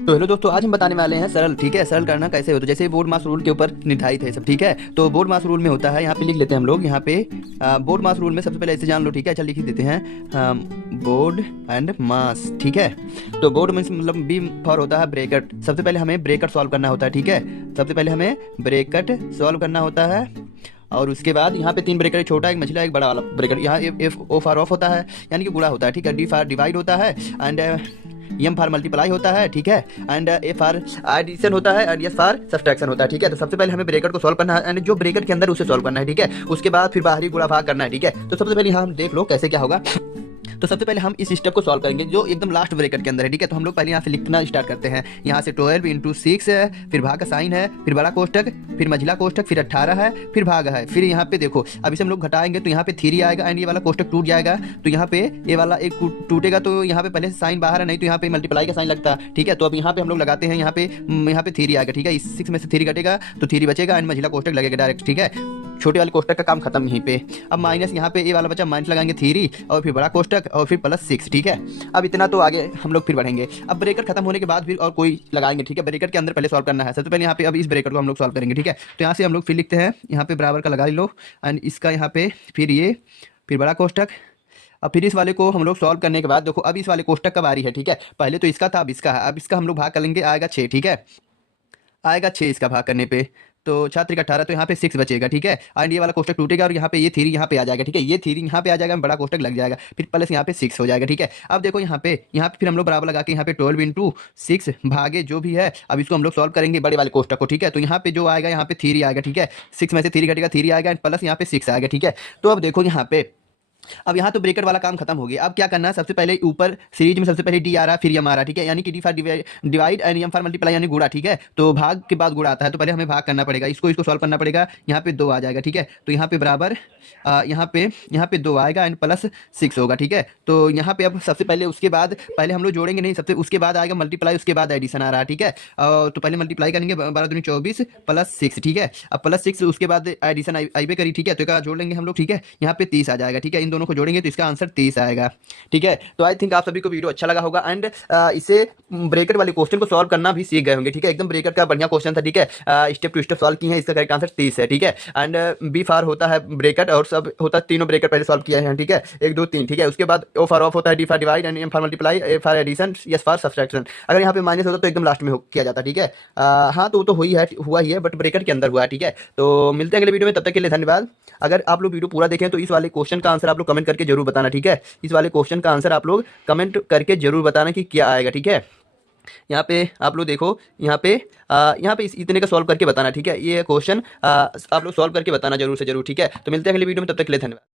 तो हेलो दोस्तों, आज हम बताने वाले हैं सरल। ठीक है, सरल करना कैसे होता है, जैसे बोर्ड मास रूल के ऊपर निर्धारित है सब। ठीक है, तो बोर्ड मास रूल में होता है, यहाँ पे लिख लेते हैं हम लोग। यहाँ पे बोर्ड मास रूल में सबसे पहले ऐसे जान लो। ठीक है, अच्छा लिख ही देते हैं बोर्ड एंड मास। ठीक है, तो बोर्ड में मतलब बी फॉर होता है ब्रैकेट। सबसे पहले हमें ब्रैकेट सॉल्व करना होता है। ठीक है, सबसे पहले हमें ब्रैकेट सॉल्व करना होता है और उसके बाद यहाँ पे तीन ब्रेकर, एक छोटा, एक मछला, एक बड़ा वाला ब्रेकर। यहाँ एफ ओ फार ऑफ होता है, यानी कि गुणा होता है। ठीक है, डी फार डिवाइड होता है, एंड एम फार मल्टीप्लाई होता है। ठीक है, एंड ए फार एडिशन होता है, एंड एस फार सब्सट्रैक्शन होता है। ठीक है, तो सबसे पहले हमें ब्रेकेट को सॉल्व करना है, एंड जो ब्रेकेट के अंदर उसे सॉल्व करना है। ठीक है, उसके बाद फिर बाहरी गुणा भाग करना है। ठीक है, तो सबसे पहले यहाँ हम देख लो कैसे क्या होगा। तो सबसे पहले हम इस स्टेप को सॉल्व करेंगे जो एकदम लास्ट ब्रैकेट के अंदर है। ठीक है, तो हम लोग पहले यहाँ से लिखना स्टार्ट करते हैं। यहाँ से 12 इंटू 6 है, फिर भाग का साइन है, फिर बड़ा कोष्टक, फिर मझिला कोष्टक, फिर 18 है, फिर भाग है। फिर यहाँ पे देखो, अब इसे हम लोग घटाएंगे तो यहाँ पे 3 आएगा, एंड ये वाला कोष्टक टूट जाएगा। तो यहाँ पे ये वाला एक टूटेगा, तो यहाँ पे पहले से साइन बाहर है, नहीं तो यहाँ पे मल्टीप्लाई का साइन लगता है। ठीक है, तो अब यहाँ पे हम लोग लगाते हैं, यहाँ पे 3 आएगा। ठीक है, इस 6 में से 3 घटेगा तो 3 बचेगा, एंड मझिला कोष्टक लगेगा डायरेक्ट। ठीक है, छोटे वाले कोष्टक का काम खत्म यहीं पे। अब माइनस यहाँ पे ये वाला बचा, माइनस लगाएंगे 3 और फिर बड़ा कोष्टक और फिर प्लस 6। ठीक है, अब इतना तो आगे हम लोग फिर बढ़ेंगे। अब ब्रेकर खत्म होने के बाद फिर और कोई लगाएंगे। ठीक है, ब्रेकर के अंदर पहले सॉल्व करना है। सबसे पहले यहाँ पे अब इस ब्रेकर को हम लोग सॉल्व करेंगे। ठीक है, तो यहाँ से हम लोग फिर लिखते हैं, यहाँ पे बराबर का लगा लो, एंड इसका यहाँ पे फिर ये, फिर बड़ा कोष्टक। अब फिर इस वाले को हम लोग सॉल्व करने के बाद देखो, अब इस वाले कोष्टक का बारी है। ठीक है, पहले तो इसका था, अब इसका है। अब इसका हम लोग भाग कर लेंगे, आएगा 6। ठीक है, आएगा 6 इसका भाग करने पे, तो 6 का 18, तो यहाँ पे 6 बचेगा। ठीक है, एंड ये वाला कोष्टक टूटेगा और यहाँ पे ये 3 यहाँ पे आ जाएगा। ठीक है, ये 3 यहाँ पे आ जाएगा, बड़ा कोष्टक लग जाएगा, फिर प्लस यहाँ पे 6 हो जाएगा। ठीक है, अब देखो यहाँ पे फिर हम लोग बराबर लगा के यहाँ पे 12 इंटू 6 भागे जो भी है, अब इसको हम लोग सॉल्व करेंगे बड़े वाले कोष्टक को। ठीक है, तो यहाँ पे जो आएगा, यहाँ पे 3 आएगा। ठीक है, 6 में से 3 घटेगा, 3 आएगा, एंड प्लस यहाँ पे 6 आएगा। ठीक है, तो अब देखो यहाँ पे, अब तो ब्रेकेट वाला काम खत्म हो गया। अब क्या करना है, सबसे पहले ऊपर सीरीज में सबसे पहले डी आ रहा, फिर एम आ रहा। ठीक है, यानी कि D for divide and M for multiply, यानी गुणा। ठीक है, तो भाग के बाद गुणा आता है, तो पहले हमें भाग करना पड़ेगा, इसको सॉल्व करना पड़ेगा। यहाँ पे 2 आ जाएगा। ठीक है, तो यहाँ पे बराबर यहाँ पे 2 आएगा, एंड प्लस 6 होगा। ठीक है, तो यहाँ पे अब सबसे पहले, उसके बाद पहले हम लोग जोड़ेंगे नहीं, सबसे उसके बाद आएगा मल्टीप्लाई, उसके बाद एडिशन आ रहा है। ठीक है, तो पहले मल्टीप्लाई करेंगे, 12 दूनी 24 प्लस 6। ठीक है, अब प्लस 6 उसके बाद एडिशन आईबे करी। ठीक है, तो जोड़ लेंगे हम लोग। ठीक है, यहाँ पे 30 आ जाएगा। ठीक है, इन दोनों को जोड़ेंगे तो इसका आंसर 30 आएगा। ठीक है, तो आई थिंक आप सभी को वीडियो अच्छा लगा होगा, एंड इसे ब्रेकेट वाले क्वेश्चन को सॉल्व करना भी सीख गए होंगे। ठीक है, एकदम ब्रेकेट का बढ़िया क्वेश्चन था। ठीक है, स्टेप टू स्टेप सॉल्व किए हैं, इसका करेक्ट आंसर 30 है। ठीक है, एंड बी फार होता है ब्रेकेट, और सब होता है, तीनों ब्रेकेट पहले सॉल्व किए हैं। ठीक है, 1 2 3। ठीक है, उसके बाद ओ फार ऑफ होता है, D for divide, and M for multiply, A for addition, S for subtraction. अगर यहाँ पे माइनस होता तो एकदम लास्ट में किया जाता। ठीक है, हाँ तो वो तो हुआ ही है, बट ब्रेकेट के अंदर हुआ है। ठीक है, तो मिलते हैं अगले वीडियो में, तब तक के लिए धन्यवाद। अगर आप लोग वीडियो पूरा देखें तो इस वाले क्वेश्चन का आंसर आप लोग कमेंट करके जरूर बताना। ठीक है, इस वाले क्वेश्चन का आंसर आप लोग कमेंट करके जरूर बताना कि क्या आएगा। ठीक है, यहाँ पे आप लोग देखो, यहाँ पे इतने का सॉल्व करके बताना। ठीक है, ये क्वेश्चन आप लोग सॉल्व करके बताना जरूर से जरूर। ठीक है, तो मिलते हैं अगले वीडियो में, तब तक के लिए धन्यवाद।